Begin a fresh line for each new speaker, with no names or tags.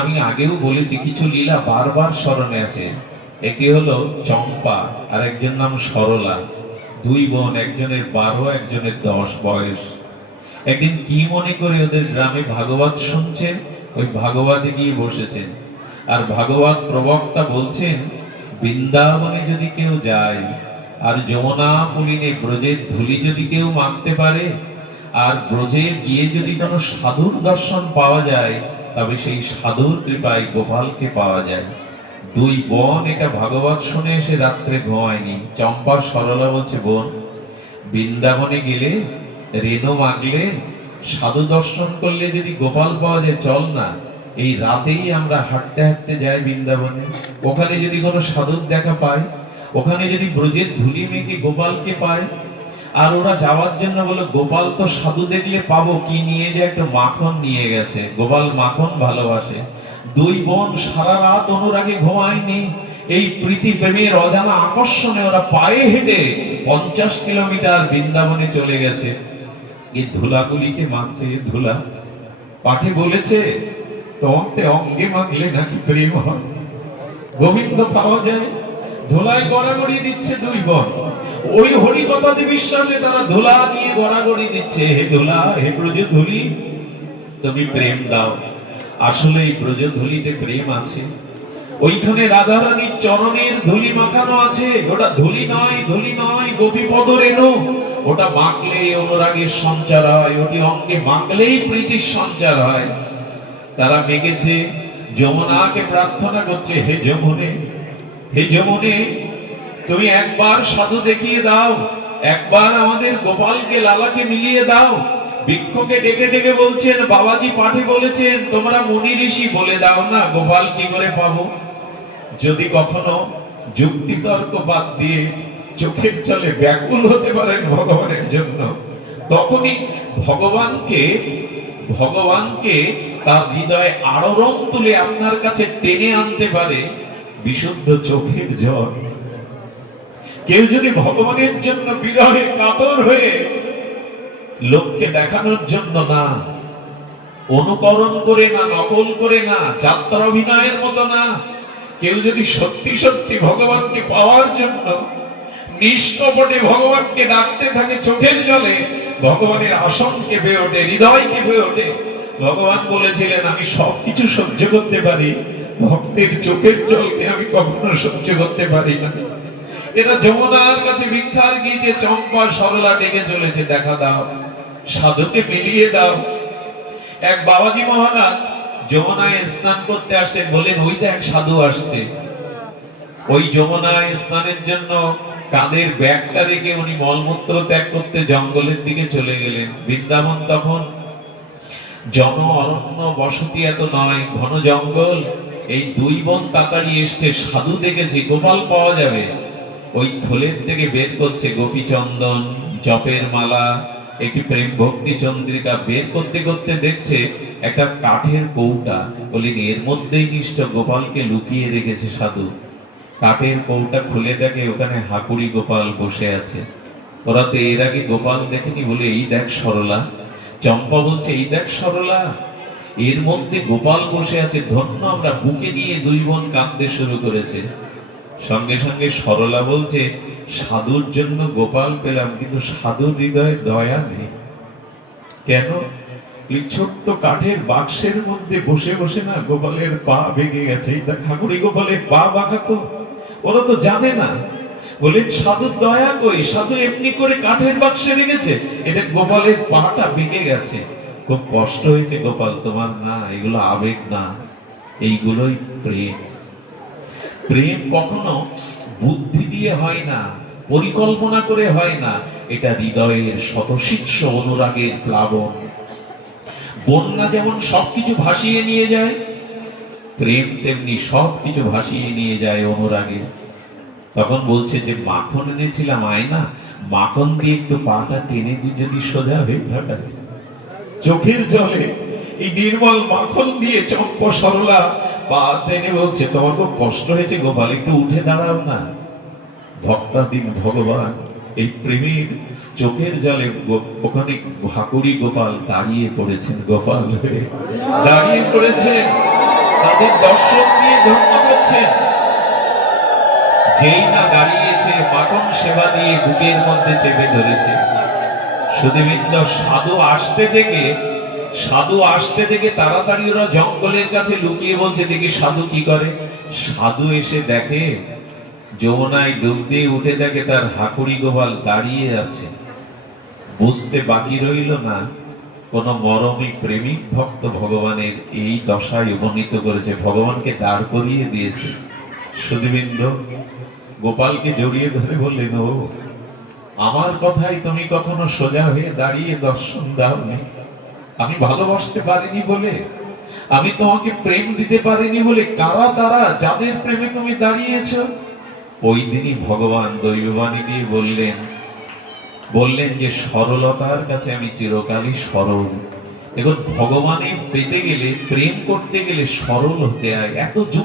আমি আগেও বলেছি, কিছু লীলা বারবার স্মরণে আছে একটি হলো চম্পা আর একজন নাম সরলা। দুই বোন, একজনের বারো, একজনের দশ বয়স। একদিন কি মনে করে ওদের গ্রামে ভাগবত শুনছেন ওই ভাগবতে গিয়ে বসেছেন আর ভাগবত প্রবক্তা বলছেন, বৃন্দাবনে যদি কেউ যায়, আর যমুনা পুলিনে ব্রজের ধুলি যদি কেউ মাখতে পারে, আর ব্রজে গিয়ে যদি কোনো সাধুর দর্শন পাওয়া যায় তবে সেই সাধুর কৃপায় গোপালকে পাওয়া যায়। দুই বোন এটা ভাগবত শুনে এসে রাত্রে ঘুমায়নি। চম্পা সরলা বলছে, বোন, বৃন্দাবনে গেলে রেণু মাগলে সাধু দর্শন করলে যদি গোপাল পাওয়া যায়, চল না। এই রাতেই আমরা হাঁটতে হাঁটতে যাই বৃন্দাবনে। ওখানে যদি কোনো সাধুর দেখা পাই, ওখানে যদি ব্রজের ধুলি মেঘে গোপালকে পায় আর ওরা যাওয়ার জন্য বলে, গোপাল তো সাধু দেখলে পাবো, কি নিয়ে যায় একটা মাখন নিয়ে গেছে? গোপাল মাখন ভালোবাসে। দুই বোন সারা রাত অনুরাগে ঘুমায়নি। এই প্রীতি প্রেমের অজানা আকর্ষণে ওরা পায়ে হেঁটে পঞ্চাশ কিলোমিটার বৃন্দাবনে চলে গেছে। এই ধুলাগুলিকে মাখছে ধুলা। পাঠে বলেছে তোমাকে অঙ্গে মাখলে নাকি প্রেম হয়? গোবিন্দ পাওয়া যায়। ধুলায় গড়াগড়ি দিচ্ছে দুই বোন। ওই হরিকথাতে বিশ্বাসে তারা ধুলা নিয়ে গড়াগড়ি দিচ্ছে। হে ধুলা, হে ব্রজ ধুলি তুমি প্রেম দাও। আসলে এই ব্রজ প্রেম আছে। ওইখানে রাধারানীর চরণের ধুলি মাখানো আছে। ওটা ধুলি নয় ধুলি নয় গোপী পদ রেণু। ওটা মাখলে অনুরাগের সঞ্চার হয়। ওটি অঙ্গে মাখলেই প্রীতির সঞ্চার হয়। তারা মেগেছে, যমুনাকে প্রার্থনা করছে, হে যমুনে হে যমুনে, তুমি একবার সাধু দেখিয়ে দাও, একবার আমাদের গোপালকে, লালাকে মিলিয়ে দাও। বৃক্ষকে ডেকে ডেকে বলছেন, বাবাজি পাঠে বলেছেন, তোমরা মুনি ঋষি বলে দাও না, গোপাল কি করে পাবো? যদি কখনো যুক্তিতর্ক বাদ দিয়ে চোখের জলে ব্যাকুল হতে পারেন ভগবানের জন্য, তখনই ভগবানকে ভগবানকে তার হৃদয়ে আড়রং তুলে আপনার কাছে টেনে আনতে পারে বিশুদ্ধ চোখের জল। কেউ যদি ভগবানের জন্য বিরহে কাতর হয়ে লোককে দেখানোর জন্য না, অনুকরণ করে না, নকল করে না যাত্রা অভিনয়ের মতো না, কেউ যদি সত্যি সত্যি ভগবানকে পাওয়ার জন্য নিষ্কপটে ভগবানকে ডাকতে থাকে চোখের জলে, ভগবানের আসন কেঁপে ওঠে হৃদয় কেঁপে ওঠে, ভগবান বলেছিলেন, আমি সবকিছু সহ্য করতে পারি ভক্তের চোখের জলকে আমি কখনো সহ্য করতে পারি না। এরা যমুনার কাছে ভিক্ষার গিয়েছে চম্পা সরলা ডেকে চলেছে, দেখা দাও, সাধুকে মিলিয়ে দাও। এক বাবাজি মহারাজ যমুনায় স্নান করতে আসছে বলেন ওইটা এক সাধু আসছে। ওই যমুনায় স্নানের জন্য কাঁধের ব্যাগটা রেখে উনি মলমূত্র ত্যাগ করতে জঙ্গলের দিকে চলে গেলেন। বৃন্দাবন তখন জন অরণ্য বসতি এত নয়, ঘন জঙ্গল। এই দুই বোন তাড়াতাড়ি এসছে, সাধু দেখেছি গোপাল পাওয়া যাবে। ওই থলের থেকে বের করছে গোপীচন্দন, জপের মালা, একটি প্রেম ভক্তি চন্দ্রিকা বের করতে করতে দেখছে একটা কাঠের কৌটা। বলিনি এর মধ্যেই নিশ্চয় গোপালকে লুকিয়ে রেখেছে সাধু। কাঠের কৌটা খুলে দেখে ওখানে হাকুড়ি গোপাল বসে আছে। ওরা তো এর আগে গোপাল দেখেনি বলে, এই দেখ সরলা। চম্পা বলছে, এই দেখ সরলা। এর মধ্যে গোপাল বসে আছে, ধন্য আমরা, বুকে নিয়ে দুই বোন কাঁদতে শুরু করেছে। সঙ্গে সঙ্গে সরলা বলছে, সাধুর জন্য গোপাল পেলাম, কিন্তু সাধুর হৃদয়ে দয়া নেই। কেন? এই ছোট্ট কাঠের বাক্সের মধ্যে বসে বসে না গোপালের পা ভেঙে গেছে। দেখ ঠাকুরি গোপালের পা বাঁকাতো ওরা তো জানে না। বলে, সাধুর দয়া কই? সাধু এমনি করে কাঠের বাক্সে রেখেছে? এটা গোপালের পাটা ভেঙে গেছে। খুব কষ্ট হয়েছে, গোপাল, তোমার না, এগুলো আবেগ না, এইগুলোই প্রেম। প্রেম কখনো বুদ্ধি দিয়ে হয় না, পরিকল্পনা করে হয় না, এটা হৃদয়ের শতশিক্ষ অনুরাগের প্লাবন। বন্যা যেমন সবকিছু ভাসিয়ে নিয়ে যায়, প্রেম তেমনি সবকিছু ভাসিয়ে নিয়ে যায় অনুরাগে। তখন বলছে যে, মাখন এনেছিলাম, আয়না, মাখন দিয়ে একটু পাটা টেনে দিয়ে যদি সোজা হয়ে থাকা চোখের জলে এই নির্মল মাখন দিয়ে চম্প সরলা পা টেনে বলছে, তোমার খুব কষ্ট হয়েছে গোপাল, একটু উঠে দাঁড়াও না। ভক্তাদিন ভগবান, এই প্রেমের চোখের জলে ওখানে হাকুড়ি গোপাল দাঁড়িয়ে পড়েছেন, গোপাল হয়ে দাঁড়িয়ে পড়েছেন। তাদের দর্শন দিয়ে ধন্য করছেন যেই না দাঁড়িয়েছে, মাখন সেবা দিয়ে বুকের মধ্যে চেপে ধরেছে। সুদীবৃন্দ সাধু আসতে থেকে, সাধু আসতে থেকে তাড়াতাড়ি ওরা জঙ্গলের কাছে লুকিয়ে বলছে, দেখি সাধু কি করে। সাধু এসে দেখে, যমুনায় ডুব দিয়ে উঠে দেখে তার হাকুড়ি গোপাল দাঁড়িয়ে আছে। বুঝতে বাকি রইল না, কোন মরমী প্রেমিক ভক্ত ভগবানের এই দশায় উপনীত করেছে, ভগবানকে দাঁড় করিয়ে দিয়েছে। সুদীবৃন্দ গোপালকে জড়িয়ে ধরে বললেন, ও আমার কথাই তুমি কখনো সোজা হয়ে দাঁড়িয়ে দর্শন দাওনি। আমি ভালোবাসতে পারিনি বলে, আমি তোমাকে প্রেম দিতে পারিনি বলে কারা তারা যাদের প্রেমে তুমি দাঁড়িয়েছ? ওই দিনই ভগবান দৈববাণী দিয়ে বললেন বললেন যে সরলতার কাছে আমি চিরকালই সরল। এখন ভগবানে পেতে গেলে, প্রেম করতে গেলে সরল হতে হয়। এত যুক্তি